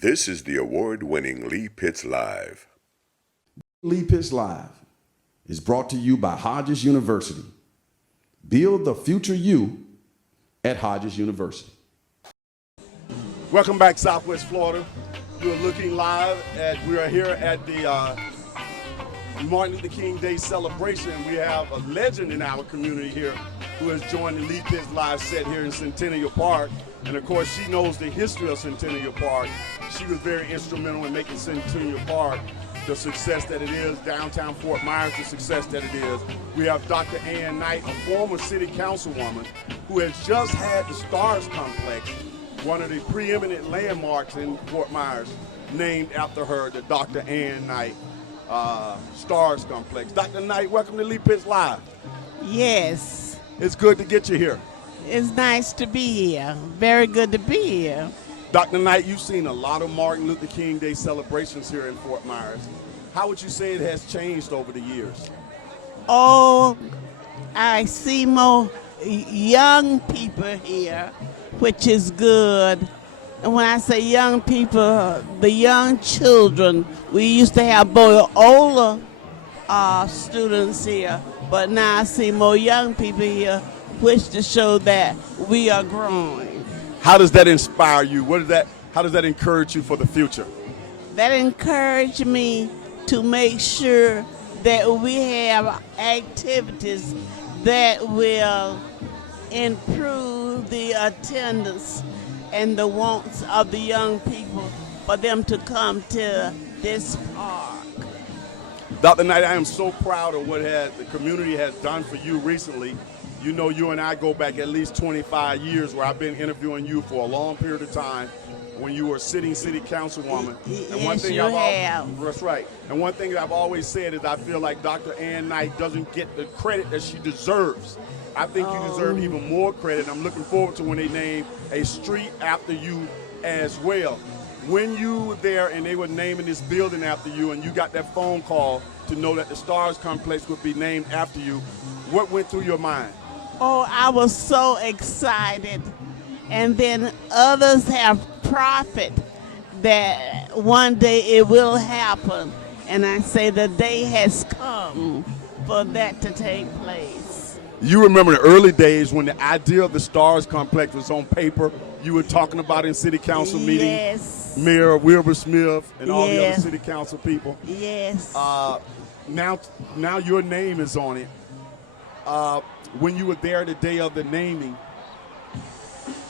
This is the award-winning Lee Pitts Live. Lee Pitts Live is brought to you by Hodges University. Build the future you at Hodges University. Welcome back, Southwest Florida. We're looking live we are here at the Martin Luther King Day celebration. We have a legend in our community here who has joined the Lee Pitts Live set here in Centennial Park. And of course, she knows the history of Centennial Park. She was very instrumental in making Centennial Park the success that it is, downtown Fort Myers, the success that it is. We have Dr. Ann Knight, a former city councilwoman who has just had the Stars Complex, one of the preeminent landmarks in Fort Myers, named after her, the Dr. Ann Knight Stars Complex. Dr. Knight, welcome to Lee Pitts Live. Yes. It's good to get you here. It's nice to be here. Very good to be here. Dr. Knight, you've seen a lot of Martin Luther King Day celebrations here in Fort Myers. How would you say it has changed over the years? Oh, I see more young people here, which is good. And when I say young people, the young children, we used to have more older students here, but now I see more young people here, which to show that we are growing. How does that inspire you? How does that encourage you for the future? That encouraged me to make sure that we have activities that will improve the attendance and the wants of the young people for them to come to this park. Dr. Knight, I am so proud of what the community has done for you recently. You know, you and I go back at least 25 years where I've been interviewing you for a long period of time when you were sitting city councilwoman. And one thing that's right. And one thing that I've always said is I feel like Dr. Ann Knight doesn't get the credit that she deserves. I think you deserve even more credit. I'm looking forward to when they name a street after you as well. When you were there and they were naming this building after you and you got that phone call to know that the Stars Complex would be named after you, what went through your mind? Oh, I was so excited. And then others have prophet that one day it will happen. And I say the day has come for that to take place. You remember the early days when the idea of the Stars Complex was on paper. You were talking about in city council meetings. Yes. Mayor Wilbur Smith and all the other city council people. Yes. Now your name is on it. When you were there the day of the naming,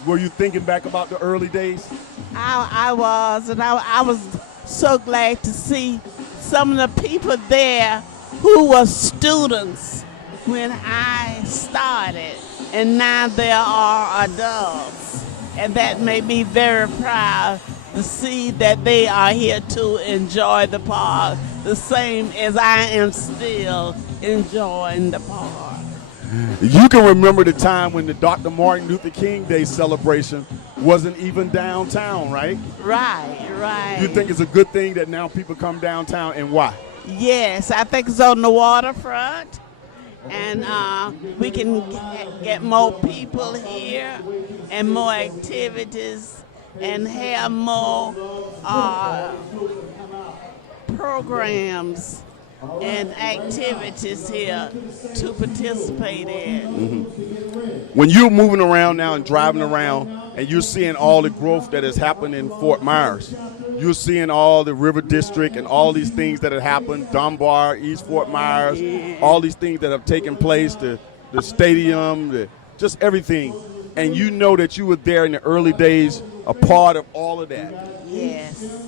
were you thinking back about the early days? I was, and I was so glad to see some of the people there who were students when I started, and now they are adults. And that made me very proud to see that they are here to enjoy the park, the same as I am still enjoying the park. You can remember the time when the Dr. Martin Luther King Day celebration wasn't even downtown, right? Right. You think it's a good thing that now people come downtown, and why? Yes, I think it's on the waterfront, and we can get more people here and more activities and have more programs and activities here to participate in. When you're moving around now and driving around and you're seeing all the growth that has happened in Fort Myers, you're seeing all the River District and all these things that have happened, Dunbar, East Fort Myers, all these things that have taken place, the stadium, just everything. And you know that you were there in the early days, a part of all of that. Yes.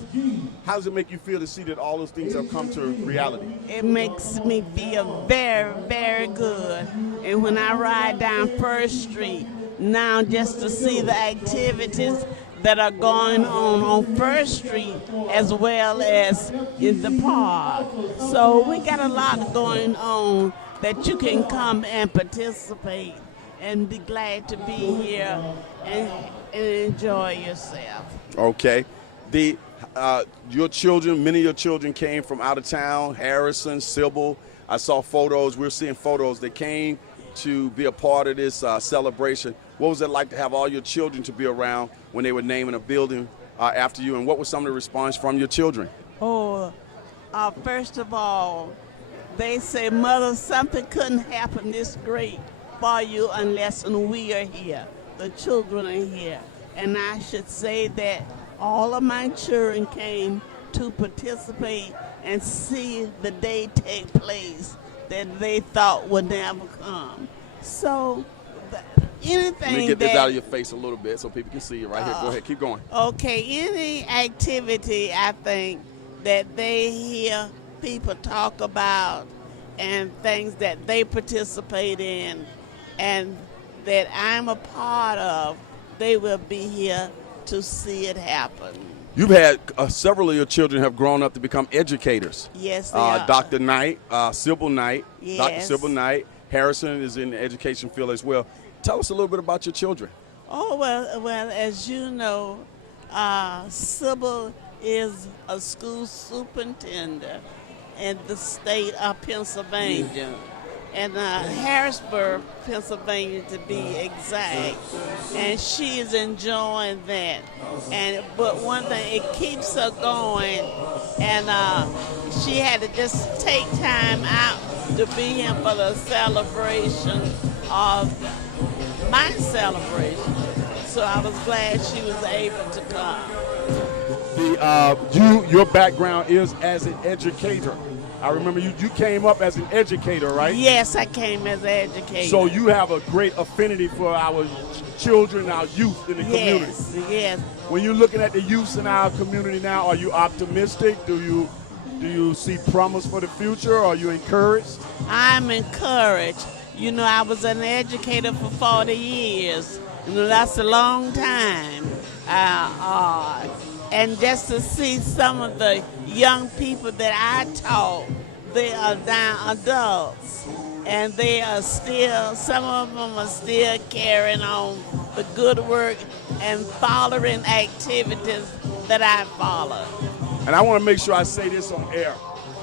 How does it make you feel to see that all those things have come to reality? It makes me feel very, very good. And when I ride down First Street now, just to see the activities that are going on First Street as well as in the park. So we got a lot going on that you can come and participate and be glad to be here and enjoy yourself. Okay. Your children, many of your children came from out of town, Harrison, Sybil. I saw photos, we're seeing photos that came to be a part of this celebration. What was it like to have all your children to be around when they were naming a building after you, and what was some of the response from your children? Oh, first of all, they say, Mother, something couldn't happen this great for you unless we are here. The children are here. And I should say that all of my children came to participate and see the day take place that they thought would never come. So anything Let me get this out of your face a little bit so people can see you right here. Go ahead, keep going. Okay, any activity I think that they hear people talk about and things that they participate in and that I'm a part of, they will be here to see it happen. You've had several of your children have grown up to become educators. Yes, they are. Dr. Knight, Sybil Knight, Yes. Dr. Sybil Knight. Harrison is in the education field as well. Tell us a little bit about your children. Oh, well, as you know, Sybil is a school superintendent in the state of Pennsylvania. And Harrisburg, Pennsylvania, to be exact, and she is enjoying that. But one thing, it keeps her going, and she had to just take time out to be here for the celebration of my celebration. So I was glad she was able to come. Your background is as an educator. I remember you came up as an educator, right? Yes, I came as an educator. So you have a great affinity for our children, our youth in the community. Yes. When you're looking at the youth in our community now, are you optimistic? Do you see promise for the future? Are you encouraged? I'm encouraged. You know, I was an educator for 40 years. You know, that's a long time. And just to see some of the young people that I taught, they are now adults. And they are still, some of them are still carrying on the good work and following activities that I follow. And I want to make sure I say this on air,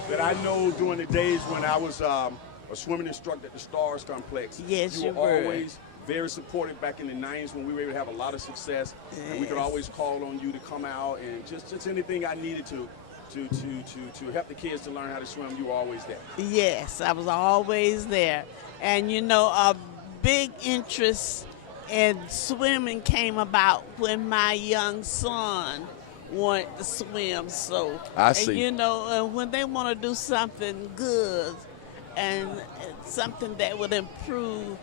that I know during the days when I was a swimming instructor at the Stars Complex, Yes, you were always very supportive back in the 90s when we were able to have a lot of success. Yes. And we could always call on you to come out and just anything I needed to help the kids to learn how to swim, you were always there. Yes, I was always there. And you know, a big interest in swimming came about when my young son wanted to swim. So I see. And you know, when they want to do something good and something that would improve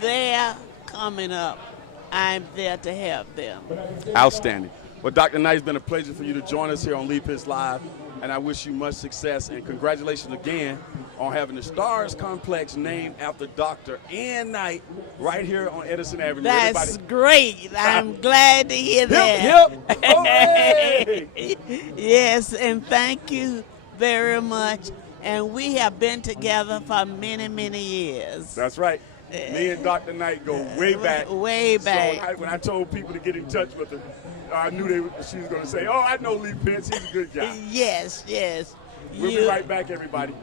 their coming up, I'm there to help them. Outstanding. Well, Dr. Knight, it's been a pleasure for you to join us here on Lee Pitts Live, and I wish you much success, and congratulations again on having the Stars Complex named after Dr. Ann Knight right here on Edison Avenue. That's great. I'm glad to hear that. Hip. Yes, and thank you very much. And we have been together for many, many years. That's right. Me and Dr. Knight go way back. Way back. So when I told people to get in touch with her, I knew she was going to say, oh, I know Lee Pitts. He's a good guy. Yes. We'll be right back, everybody.